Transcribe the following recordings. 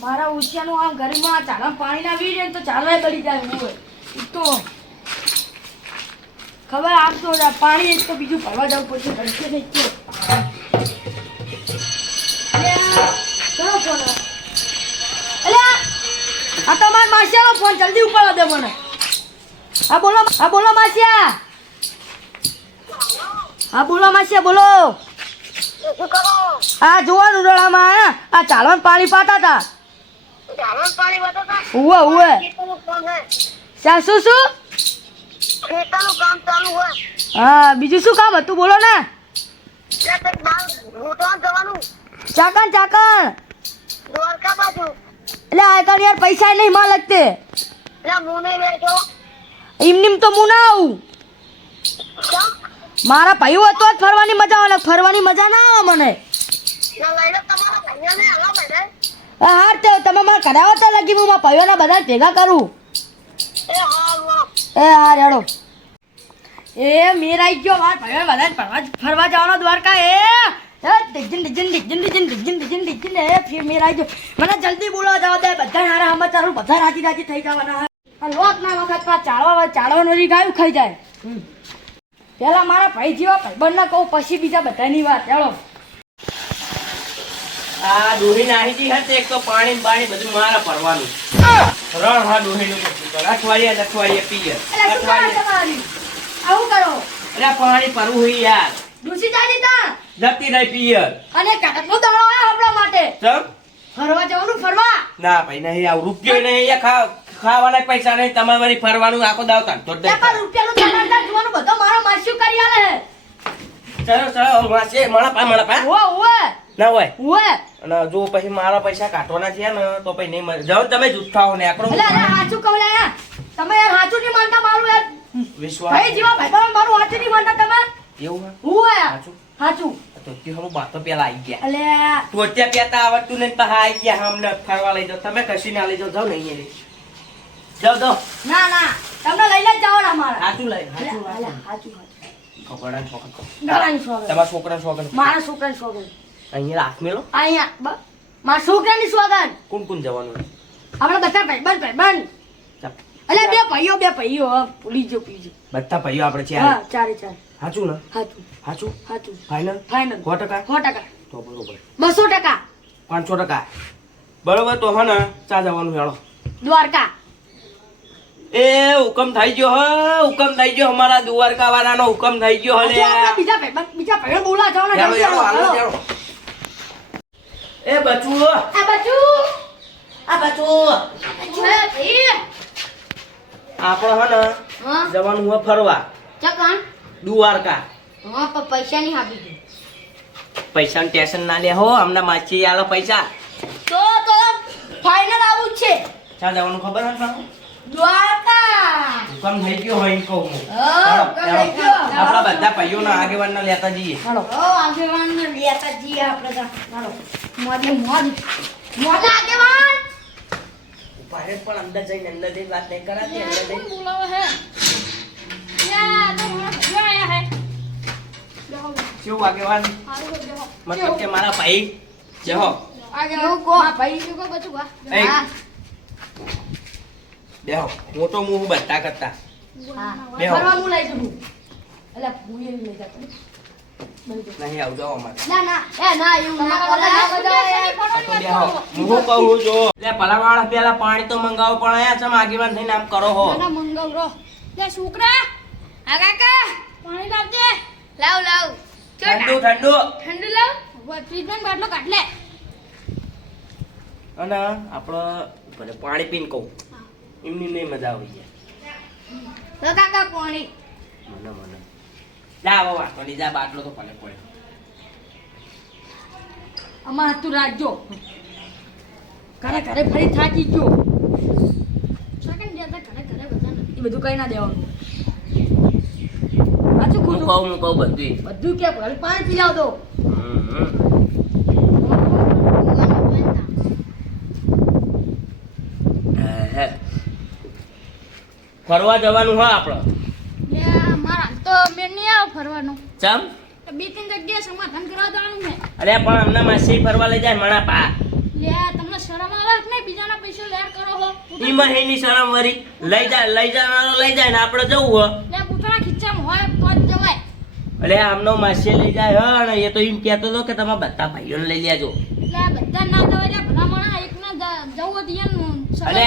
મારા ઉછિયાનું આમ ઘરમાં ચાલા પાણી ના વી જાય તો ચાલે બળી જાય હું તો ખબર આપતો પાણી એક તો બીજું ભરવા જવું પડશે ઘરથી થઈ ગયો ફોન અલ્યા આ તો મારા માસિયાનો ફોન જલ્દી ઉપાડવા દે મને હા બોલો માસિયા હા બોલો માસિયા બોલો આ જોવાનું ઉડાડામાં આ ચાલવાનું પાણી પાતા હતા ઉવે શું હા બીજું શું કામ હતું બોલો ને ચાકણ એટલે આજકાલ યાર પૈસા નહીં માં લગતે એમની તો હું ના આવું મારા ભાઈઓ હતો જ ફરવાની મજા આવે ફરવાની મજા ના આવે મને હાર તો તમે મારે કરાવો તો લગી હું મારા ભાઈઓના બધા ભેગા કરું એ હા રેડો એ મેર આવી ગયો મારા ભાઈઓ બધા ફરવા જવાનો દ્વારકા એ મેર આવી ગયો મને જલ્દી બોલાવા જવા દે બધા હારા સમાચાર બધા રાજી થઈ જવાના લોક ના વખત ચાળવાનું ગાયું ખાઈ જાય પેલા મારા ભાઈ જેવા ભાઈબંધ ના કહું પછી બીજા બધાની વાત ચાલો આ ડોહી નાહી જી હતી એક તો પાણી બાણી બધું મારા ભરવાનું રણ હા ડોહીનું અઠવાડિયે પીએ આવું કરો અરે પાણી ભરવું હોય યાર ડૂસી જાજી તા જતી રહી પીએ અને કેટલો દાડો આયો આપણા માટે ચમ ફરવા જવાનું ફરવા ના ભાઈ નહીં આવ રૂપિયો નહીં ખાવાના પૈસા નહીં તમારે વળી ફરવાનું આખો દાવ તાંતો દે પણ રૂપિયાનું જમાનદાર જોવાનું બધો મારો માસ્યું કરી આલે ચલો માસે મળા પા ઓવે ના હોય અને જો પછી મારા પૈસા કાઢવાના છે ને તો પછી નહીં મળે જાવ તમે જુઠ્ઠા હો ને આકડો અરે હાચું કહું લે તમે યાર હાચું નહીં માનતા મારું યાર વિશ્વાસ ભાઈ જીવા ભાઈ મારું હાચું નહીં માનતા તમે એવું ઓવે હાચું તો કે હમ બાતો પેલા આવી ગયા અલે તો ત્યાં પેતા આવતું નહીં તો હા આવી ગયા અમને ફરવા લઈ જાવ તમે કશી ના લઈ જાવ જાવ નહીં રે જાવ દો ના તમને લઈને જ જવાના મારા હાચું લઈ હાચું છોકરાને છોકરા ગળાની સોગન તમારા છોકરાને છોકરા મારા છોકરાની સોગન અહીંયા રાખ મેલો અહીંયા મારા છોકરાની સોગન કોણ જવાનું આપણે બધા ભાઈબંધ અલે બે ભાઈઓ ભૂલી જો બધા ભાઈઓ આપણે છે હા ચારે હાચું ને હાચું ફાઈનલ 100% તો બરોબર 200% 500% બરોબર તો હે ને ચા જવાનું હેળો દ્વારકા એ હુકમ થઈ ગયો અમારા દ્વારકા વાળાનો હુકમ થઈ ગયો હલે બીજા ભાઈઓ બોલા જવાના હેળો એ બચુ આપણે હે ને જવાનું હોય ફરવા દ્વારકા પૈસા નહીં આપી દે પૈસાનું ટેન્શન ના લે હો અમને માછી આલો પૈસા તો ફાઇનલ આવું છે ચા જવાનું ખબર હે તમને દ્વારકા હુકમ થઈ ગયો હોય એમ કહું હું આપણા બધા ભાઈઓના આગેવાનના લેતા જઈએ આગેવાન લેતા જઈએ આપણે ચાલો મોજ આગેવાન ઉપારે પણ અંદર જઈને વાત નહીં કરાતી અંદર જઈને બોલાવે હે યા તો મને આયા હે શું આગેવાન મતલબ કે મારા ભાઈ જેહો આગેવાન કો ભાઈ શું કો બચું હા બેહો મોટો મું બધા કરતા હા બેહો ફરવા હું લઈ જઉં અલા ભૂલી લઈ જા નહીં આવજો અમારે ના એવું ના તો બેહો હું કહું જો લે પલાવાળા પેલા પાણી તો મંગાવો પણ આયા ચમ આગેવાન થઈને આમ કરો હો ના મંગાવ રો લે છોકરા આ કાકા પાણી લાવજે લાવ ઠંડુ લાવ ફ્રીજમાં બાટલો કાઢ લે અને આપણે પાણી પીને કહું એમની નહીં મજા આવી જાય તો કાકા પાણી મને જા વાતો ની જા બાટલો તો ભલે પડે અમાર તું રાખજો ઘરે ફરી થાકી ગયો સેકન્ડ દેતા ઘરે બધા એ બધું કઈ ના દેવાનું સાચું હું કહું બધું કે પાણી પી જાવ તો ફરવા જવાનું હોય આપણે મારા તો મેં નહીં આવ ફરવાનું ચમ બે ત્રણ જગ્યાએ સમાધાન કરવા જવાનું છે અરે પણ અમને માસી ફરવા લઈ જાય મણા પા લે તમને શરમ આવે કે નહીં ઈમાં હેની શરમ વરી લઈ જવાનો લઈ જાય ને આપણે જવું હો લે પૂતળા ખીચામાં હોય તો જ જવાય. એટલે આમનો માસી લઈ જાય હ ને એ તો એમ કહેતો હતો કે તમે બધા ભાઈઓને લઈ લેજો. લે બધા ના જવાય લે ભલા માણસ એકને જવું હતું યાર અલે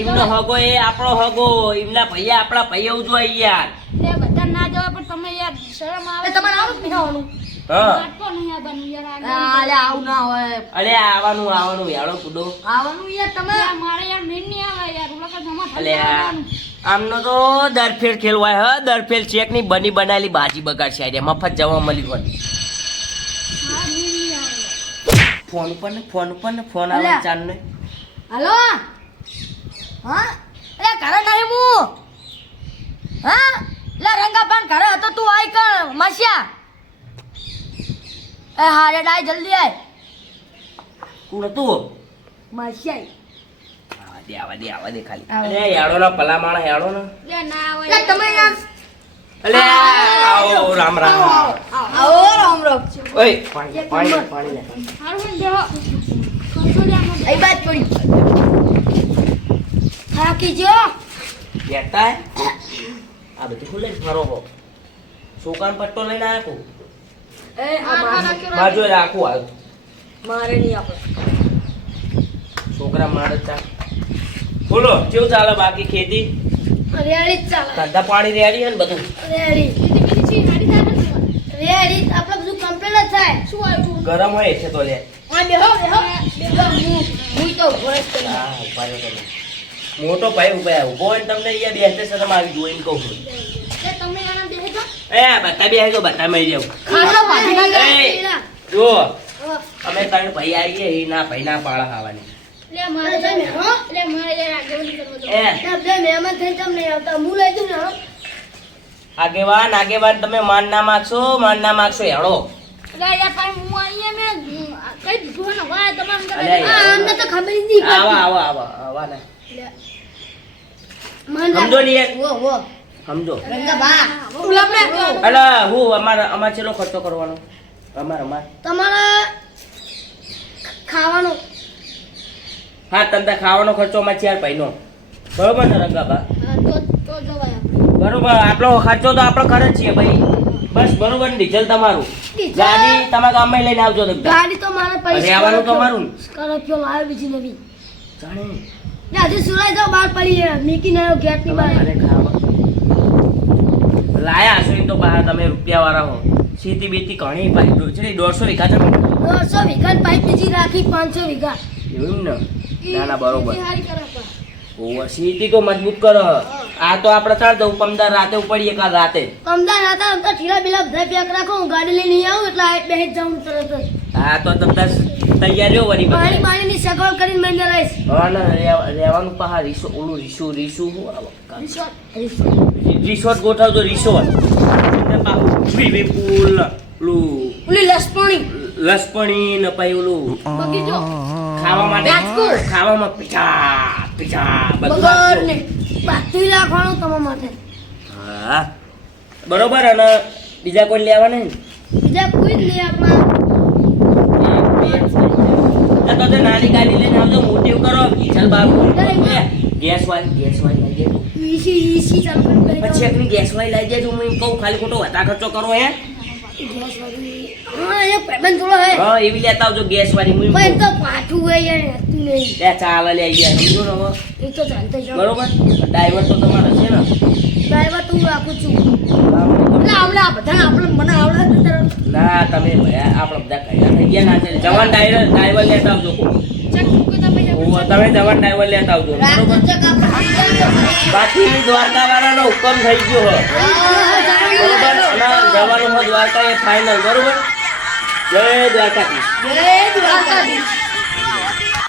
એમનો હગો એ આપણો હગો એમના ભૈયા આપણા ભૈયા ઉજવાય યાર. લે બધા ના જવાય પણ તમે યાર શરમ આવે તમારે આવું જ પીવાનું હા આટલો નહીં આવવાનું યાર લે આવું ના હોય અલે આવવાનું યાડો કુડો આવવાનું યાર તમે મારે યાર મેન નહીં આવે યાર ઓલા જમા અલે આમનો તો દરફેર ખેલવાય હ દરફેર ચેક ની બની બનાયેલી ભાજી બગાડશે આજે મફત જવા મળી હોય. ફોન ઉપર ને ફોન આવે ચાલ ને. હાલો હા અરે ઘરે નહીં હું હા લે રંગાપાન ઘરે હતો તું આય કણ માસ્યા એ હારે ડાય જલ્દી આય કોણ હતું માસ્યા આવા દે ખાલી. અરે યાડો ના ભલા માણસ યાડો ને લે ના આવે તમે યાર અલે આવો રામ રામ આવો રામ રામ ઓય પાણી લે હારું બેહો ખોજો લે આમ એ બાત પડી થાકી જો બેટા આ બધું ખુલે ફરો હો સોકાન પટ્ટો લઈને આખો એ આ બાજુ રાખો હાલ મારે નહીં આપણે છોકરા મારે ચા બોલો કેવું ચાલે બાકી ખેતી રેડી ચાલે ધંધા પાણી રેડી હે ને બધું રેડી બીજી હાડી થાય રેડી આપણે બધું કમ્પ્લીટ જ થાય શું આવ્યું ગરમ હોય છે તો લે આ બેહો હું તો ભોય કરી હા ઉભા રહ્યો તમે મોટો ભાઈ ઉભો હોય ને તમને અહીંયા બેસતે શરમ આવી જોઈને કહું છું લે તમે આના બેહી જાઓ એ બતા બેસી ગયો બતા મરી જાવ ખાસો ભાજી એ જો અમે ત્રણ ભાઈ આવીએ એ ના ભાઈ ના પાળા ખાવાની લે મારે તમે હો લે મારે યાર આગળ કરવા દો એ બે મહેમાન થઈ તમને આવતા હું લઈ દઉં ને આગેવાન તમે માન ના માગશો હેડો લે યાર ભાઈ હું અહીંયા મે કઈ દીધું ને વાય તમામ અલે યાર. અમને તો ખબર જ નહીં આવા ને મન સમજો ને યાર. વો સમજો રંગા બા તું આપણે અલા હું અમાર ચેલો ખર્ચો કરવાનો અમાર તમારા ખાવાનું હા તંતા ખાવાનો ખર્ચો અમાર ચાર ભાઈનો બરોબર ને રંગાબા તો જવાય આપણે બરોબર આપણો ખર્ચો તો આપણો ખર્ચ છે ભાઈ બસ બરોબર ને ડીઝલ તમારું ડીઝલ? ગાડી તમારા ગામમાં લઈને આવજો તમે ગાડી તો મારા પૈસા રહેવાનું તો મારું ને. સ્કોર્પિયો લાવ્યો બીજી નવી જાણે ને હજુ સુરાઈ જાવ બહાર પડી મીકી ના ગેટ ની બહાર તમારે ખાવા લાયા હશો એમ તો બહાર તમે રૂપિયા વાળા હો સીધી બીતી ઘણી ભાઈ 150 વીઘા જમીન 100 વીઘા પાઇપ બીજી રાખી 500 વીઘા એવું ને ના બરોબર હારી કરે ઓવર સીધી તો મજબૂત કરો આ તો આપણે ચાલ દઉં પમદાર રાતે ઉપડીએ કાલ રાતે અમદાવાદ હતા ઠીલા બિલા બધા પેક રાખો હું ગાડી લઈને નહીં આવું એટલે આ બેહી જ જાઉં તરત જ હા તો તમને તૈયાર રહ્યો વળી પાણી પાણીની સગવડ કરીને મેં રહીશ હા ના રહેવાનું પહા રીસું હું આવો રિસોર્ટ ગોઠવજો રિસોર્ટ સ્વિમિંગ પુલ ઓલી લસપણી લસપણી ને પછી ઓલું બગીચો ખાવા માટે રાજકોટ. ખાવામાં પીઝા બગર ને બાકી રાખવાનું તમારા માટે હા બરોબર અને બીજા કોઈ લેવા નહીં બીજા કોઈ જ નહીં આપણા તો તે નાની ગાડી લઈને આવજો મોટી કરો ડીઝલ બાબુ ગેસ વાળી લઈ દેજો ઈસી ચાલુ કરી બેઠો. પછી એકની ગેસ વાળી લઈ દેજો હું એમ કહું ખાલી ખોટો વધારે ખર્ચો કરો હે ગેસ વાળી હા એ પેમેન્ટ થોડો હે હા એવી લેતા આવજો ગેસ વાળી હું એમ પણ કહું. તો પાછું હોય યાર હતું નહીં લે ચાલે લે યાર સમજો ને હવે એ તો ચાલતો જાવ બરોબર ડ્રાઈવર તો તમારો છે ને ડ્રાઈવર તું રાખું છું એટલે આવડે આ બધા આપણે મને આવડે જ નથી. ના તમે ભયા આપણે બધા કયા થઈ ગયા ના છે જવાન ડ્રાઈવર લેતા આવજો તમે જવાન ડ્રાઈવર લેતા આવજો બરોબર બાકી દ્વારકા વાળાનો હુકમ થઈ ગયો હો બરોબર અને જવાનું હોય દ્વારકા એ ફાઇનલ બરોબર જય દ્વારકાધીશ જય દ્વારકાધીશ.